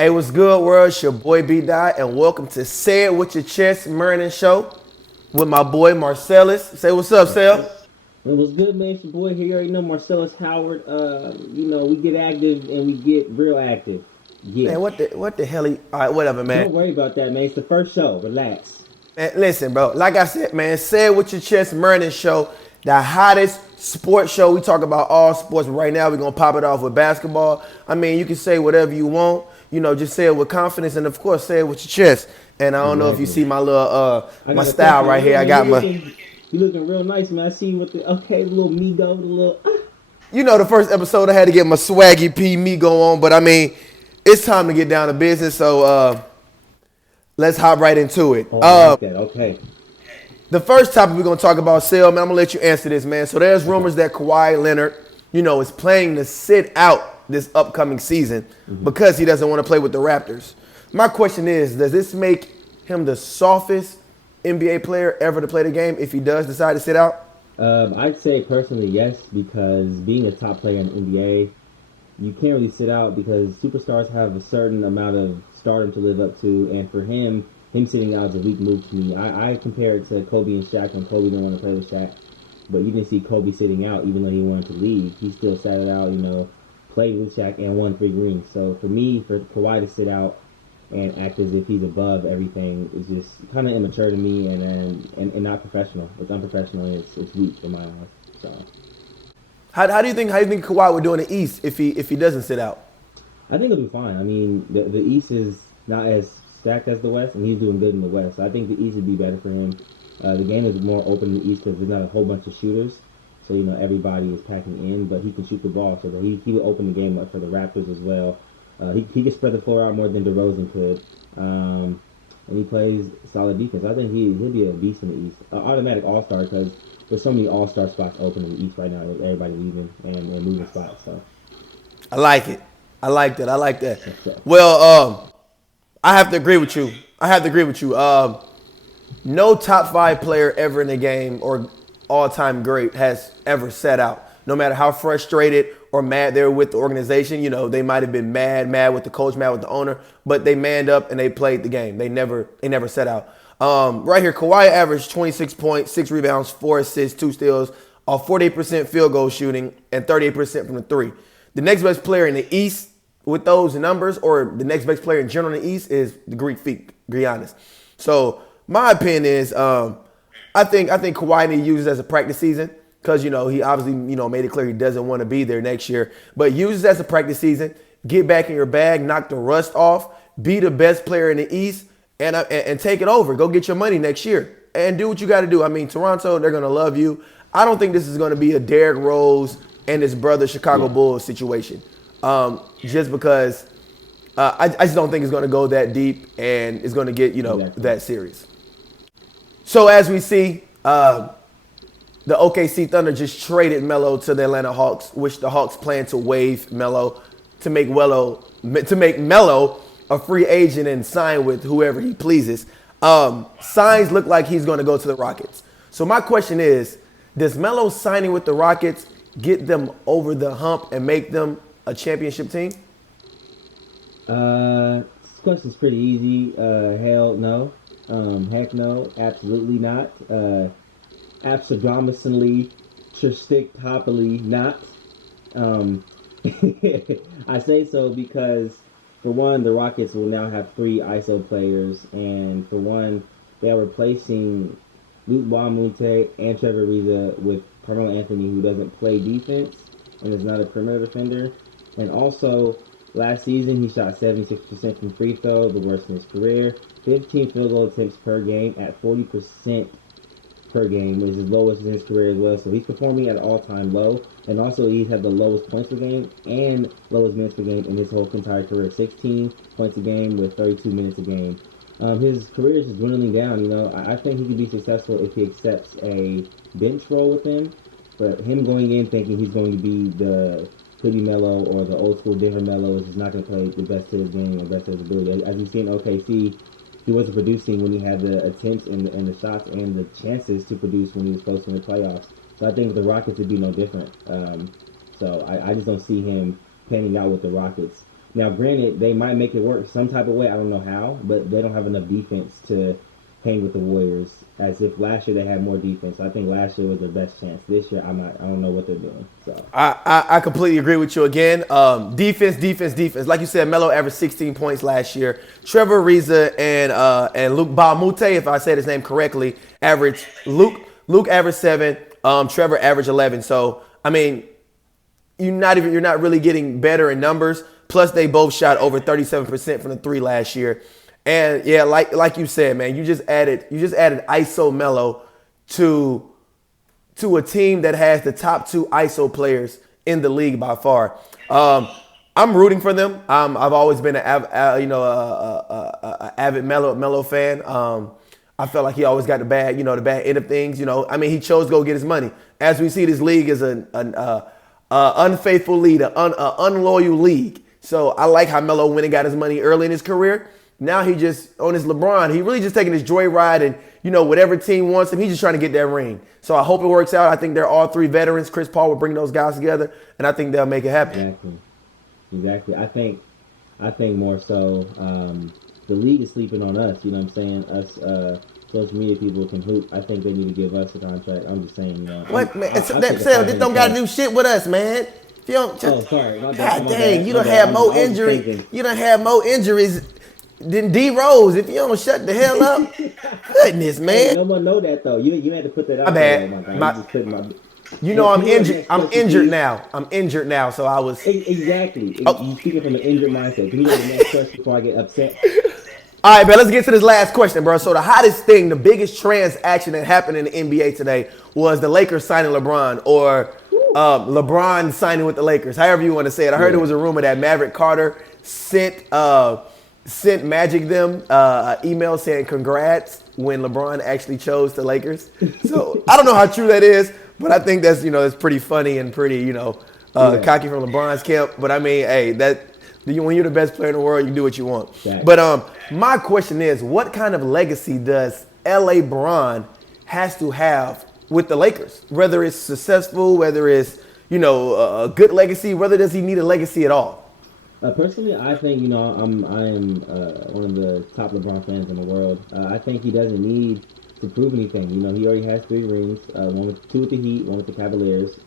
Hey, what's good, world? It's your boy B-Dot, and welcome to Say It With Your Chest Mernin Show with my boy Marcelas. Say what's up, Sel. It was good, man. It's your boy here. You already know Marcellus Howard. We get active and we get real active. Yeah. Man, what the hell? All right, whatever, man. Don't worry about that, man. It's the first show. Relax. Man, listen, bro. Like I said, man, Say It With Your Chest Mernin Show, the hottest sports show. We talk about all sports, but right now we're gonna pop it off with basketball. I mean, you can say whatever you want. Just say it with confidence, and of course, say it with your chest. And I don't know if you see my little my style right here. I got my. You looking real nice, man. I see you with the little Migo, the little. The first episode I had to get my swaggy P Migo on, but I mean, it's time to get down to business. So let's hop right into it. I like that. Okay. The first topic we're gonna talk about, Sale, man. I'm gonna let you answer this, man. So there's rumors that Kawhi Leonard, is planning to sit out this upcoming season because he doesn't want to play with the Raptors. My question is, does this make him the softest NBA player ever to play the game if he does decide to sit out? I'd say personally yes, because being a top player in the NBA, you can't really sit out because superstars have a certain amount of stardom to live up to, and for him sitting out is a weak move to me. I compare it to Kobe and Shaq when Kobe didn't want to play with Shaq, but you didn't see Kobe sitting out even though he wanted to leave. He still sat it out, played with Shaq and won 3 rings. So for me, for Kawhi to sit out and act as if he's above everything is just kind of immature to me and not professional. It's unprofessional and it's weak in my eyes. So How do you think Kawhi would do in the East if he doesn't sit out? I think it'll be fine. I mean, the East is not as stacked as the West, and he's doing good in the West. So I think the East would be better for him. The game is more open in the East because there's not a whole bunch of shooters. So, everybody is packing in, but he can shoot the ball. So he would open the game up for the Raptors as well. He could spread the floor out more than DeRozan could. And he plays solid defense. I think he'll be a beast in the East. Automatic all-star because there's so many all-star spots open in the East right now with everybody leaving and moving spots. So I like it. I like that. Well, I have to agree with you. No top 5 player ever in the game or all-time great has ever sat out. No matter how frustrated or mad they were with the organization, they might have been mad with the coach, mad with the owner, but they manned up and they played the game. They never sat out. Right here, Kawhi averaged 26 points, 6 rebounds, 4 assists, 2 steals, 48% field goal shooting, and 38% from the 3. The next best player in the East with those numbers, or the next best player in general in the East, is the Greek Freak, Giannis. So my opinion is, I think Kawhi needs to use it as a practice season because, he obviously, made it clear he doesn't want to be there next year. But use it as a practice season, get back in your bag, knock the rust off, be the best player in the East, and take it over. Go get your money next year and do what you got to do. I mean, Toronto, they're going to love you. I don't think this is going to be a Derrick Rose and his brother Chicago Bulls situation. Just because I just don't think it's going to go that deep and it's going to get, that serious. So as we see, the OKC Thunder just traded Mello to the Atlanta Hawks, which the Hawks plan to waive Mello to make Mello a free agent and sign with whoever he pleases. Signs look like he's going to go to the Rockets. So my question is, does Mello signing with the Rockets get them over the hump and make them a championship team? This question's pretty easy. Hell no. Heck no. Absolutely not. Absogrammously, tristic-topically not. I say so because, for one, the Rockets will now have 3 ISO players, and for one, they are replacing Luke Walmute and Trevor Ariza with Carmelo Anthony, who doesn't play defense and is not a perimeter defender. And also, last season, he shot 76% from free throw, the worst in his career. 15 field goal attempts per game at 40% per game, which is lowest in his career as well. So he's performing at an all-time low. And also, he's had the lowest points per game and lowest minutes per game in his whole entire career. 16 points a game with 32 minutes a game. His career is just dwindling down. I think he could be successful if he accepts a bench role with him. But him going in thinking he's going to be the Hoodie Mello or the old school Denver Mello is just not going to play the best of his game or best of his ability. As we've seen in OKC, he wasn't producing when he had the attempts and the shots and the chances to produce when he was close in the playoffs. So I think the Rockets would be no different. So I just don't see him panning out with the Rockets. Now, granted, they might make it work some type of way. I don't know how, but they don't have enough defense to hang with the Warriors. As if last year they had more defense. I think last year was their best chance. This year, I don't know what they're doing. So I completely agree with you again. Defense. Like you said, Mello averaged 16 points last year. Trevor Ariza and Luke Baumute, if I said his name correctly, averaged Luke averaged 7. Trevor averaged 11. So I mean, you're not really getting better in numbers. Plus, they both shot over 37% from the 3 last year. And yeah, like you said, man, you just added ISO Mello to a team that has the top 2 ISO players in the league by far. I'm rooting for them. I've always been an avid Mello fan. I felt like he always got the bad end of things. I mean, he chose to go get his money. As we see, this league is an unfaithful league, an unloyal league. So I like how Mello went and got his money early in his career. Now he just, on his LeBron, he really just taking his joyride and, whatever team wants him, he's just trying to get that ring. So I hope it works out. I think they're all 3 veterans. Chris Paul will bring those guys together, and I think they'll make it happen. Exactly. I think more so the league is sleeping on us, you know what I'm saying? Us social media people can hoop. I think they need to give us a contract. I'm just saying, What, man? This don't got to do shit with us, man. If you don't, sorry. God dang, you don't have more injuries. You don't have more injuries than D Rose. If you don't shut the hell up, goodness, man. No one know that though. You had to put that out. My bad. I'm injured. I'm injured now. So I was exactly. You speaking from an injured mindset. Can you go to the next question before I get upset? All right, man. Let's get to this last question, bro. So the hottest thing, the biggest transaction that happened in the NBA today was the Lakers signing LeBron, or LeBron signing with the Lakers. However you want to say it. I heard it was a rumor that Maverick Carter sent Magic them an email saying congrats when LeBron actually chose the Lakers. So I don't know how true that is, but I think that's it's pretty funny and pretty cocky from LeBron's camp. But I mean, hey, when you're the best player in the world, you can do what you want. Right. But my question is, what kind of legacy does LA Bron has to have with the Lakers? Whether it's successful, whether it's a good legacy, whether does he need a legacy at all? Personally, I think I am one of the top LeBron fans in the world. I think he doesn't need to prove anything. He already has 3 rings. 2 with the Heat, 1 with the Cavaliers.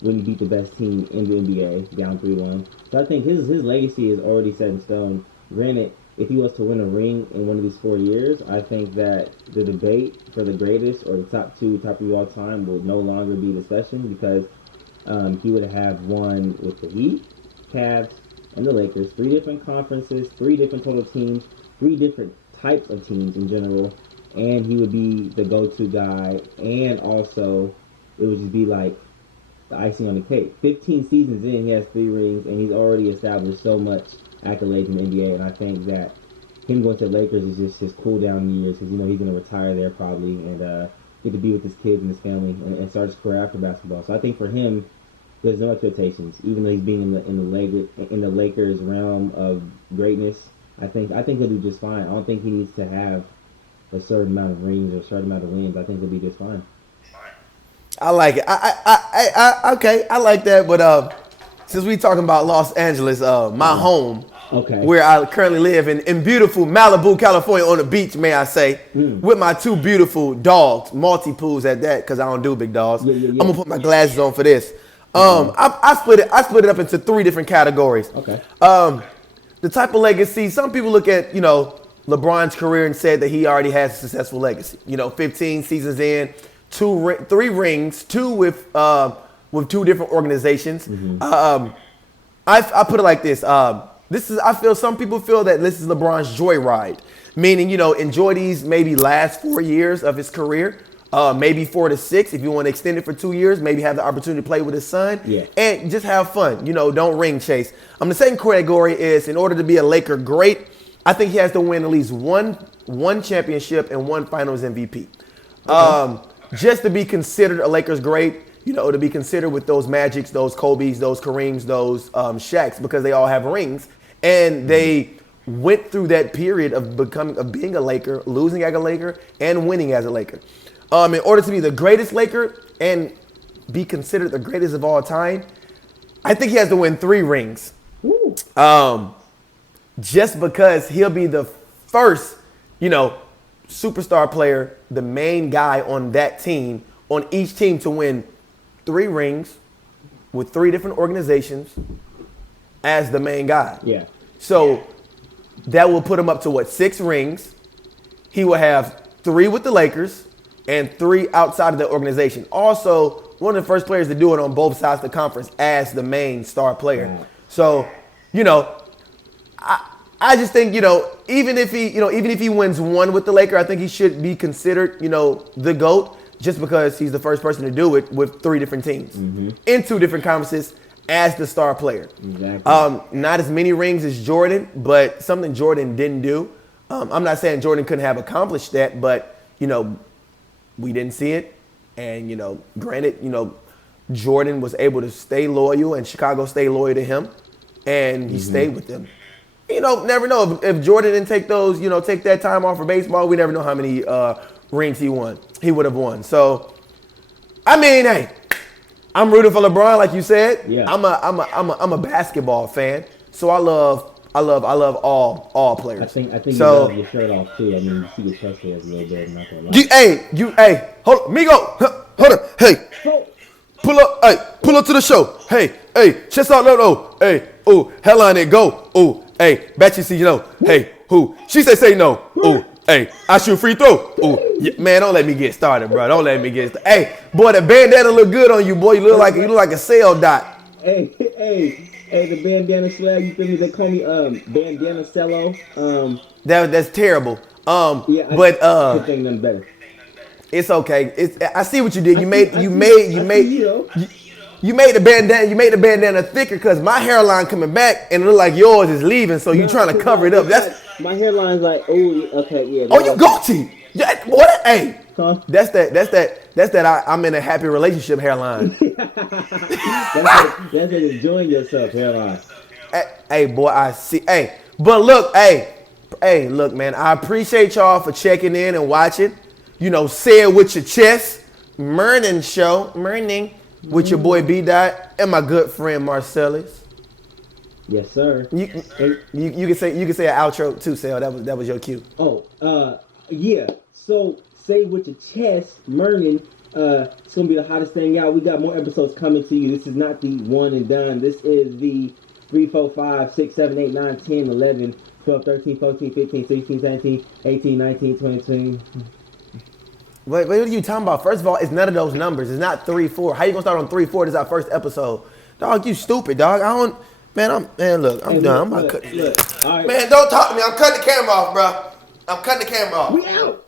When he beat the best team in the NBA, down 3-1. So I think his legacy is already set in stone. Granted, if he was to win a ring in one of these 4 years, I think that the debate for the greatest or the top 3 all time will no longer be a discussion, because he would have won with the Heat, Cavs, and the Lakers. 3 different conferences, 3 different total teams, 3 different types of teams in general, and he would be the go-to guy, and also it would just be like the icing on the cake. 15 seasons in, he has 3 rings, and he's already established so much accolades in the NBA, and I think that him going to the Lakers is just his cool-down years, because he's going to retire there probably, and get to be with his kids and his family, and start his career after basketball. So I think for him, there's no expectations, even though he's being in the Lakers realm of greatness. I think he'll do just fine. I don't think he needs to have a certain amount of rings or a certain amount of wins. I think he'll be just fine. I like it. Okay, I like that. But since we talking about Los Angeles, my home, where I currently live in beautiful Malibu, California, on the beach, may I say, with my 2 beautiful dogs, Maltipoos at that, because I don't do big dogs. Yeah. I'm gonna put my glasses on for this. I split it up into 3 different categories. Okay. The type of legacy, some people look at, LeBron's career and said that he already has a successful legacy. 15 seasons in, 3 rings, 2 with 2 different organizations. I put it like this. I feel some people feel that this is LeBron's joyride, meaning, enjoy these maybe last 4 years of his career. Maybe 4 to 6 if you want to extend it for 2 years, maybe have the opportunity to play with his son, and just have fun. Don't ring chase. The second category is, in order to be a Laker great, I think he has to win at least one championship and 1 Finals MVP. Just to be considered a Lakers great, to be considered with those Magics, those Kobes, those Kareems, those Shaqs, because they all have rings, and they went through that period of being a Laker, losing as a Laker, and winning as a Laker. In order to be the greatest Laker and be considered the greatest of all time, I think he has to win 3 rings. Just because he'll be the first, superstar player, the main guy on that team, on each team to win 3 rings with 3 different organizations as the main guy. Yeah. So that will put him up to 6 rings. He will have 3 with the Lakers and 3 outside of the organization. Also, one of the first players to do it on both sides of the conference as the main star player. Right. So, I just think, even if he wins 1 with the Lakers, I think he should be considered, the GOAT, just because he's the first person to do it with 3 different teams in 2 different conferences as the star player. Exactly. Not as many rings as Jordan, but something Jordan didn't do. I'm not saying Jordan couldn't have accomplished that, but, we didn't see it. And, granted, Jordan was able to stay loyal and Chicago stayed loyal to him. And he stayed with them. Never know. If Jordan didn't take those, take that time off for baseball, we never know how many rings he would have won. So, I mean, hey, I'm rooting for LeBron, like you said. Yeah. I'm a basketball fan. So I love all players. I think so, you love your shirt off too. I mean, you see your chest hairs a little bit. I'm not gonna lie. Hey, hold on, Migo, hold on, hey, pull up to the show. Hey, chest out, no, hey, headline it, go, hey, bet you see, hey, who? She say no, hey, I shoot free throw, yeah, man, don't let me get started, bro. Don't let me get started. Hey, boy, the bandana look good on you, boy. You look like a cell dot. Hey, the bandana swag, you feel me? They call me bandana cello. That's terrible. Yeah, but I think nothing better. It's okay. I see what you did. You made the bandana thicker because my hairline coming back and it look like yours is leaving, so you trying to cover it up. That's my hairline's like, okay, yeah. Oh, you goatee. Yeah, boy, hey. Huh? That's that I'm in a happy relationship hairline. that's enjoying yourself hairline. Hey, boy, I see. Hey, but look, look, man, I appreciate y'all for checking in and watching. Say it with your chest. Mernin Show, Mernin, with your boy BDot and my good friend Marcelas. Yes, sir. You can say an outro too, Sal. That was your cue. Yeah. So say with your chest, Mernin. It's gonna be the hottest thing out. We got more episodes coming to you. This is not the one and done. This is the 3, 4, 5, 6, 7, 8, 9, 10, 11, 12, 13, 14, 15, 16, 17, 18, 19, 20, 20. What are you talking about? First of all, it's none of those numbers. It's not 3, 4. How you gonna start on 3, 4? This is our first episode. Dog, you stupid, dog. I'm done. I'm about to cut. Look, all right. Man, don't talk to me. I'm cutting the camera off, bro. I'm cutting the camera off. We out.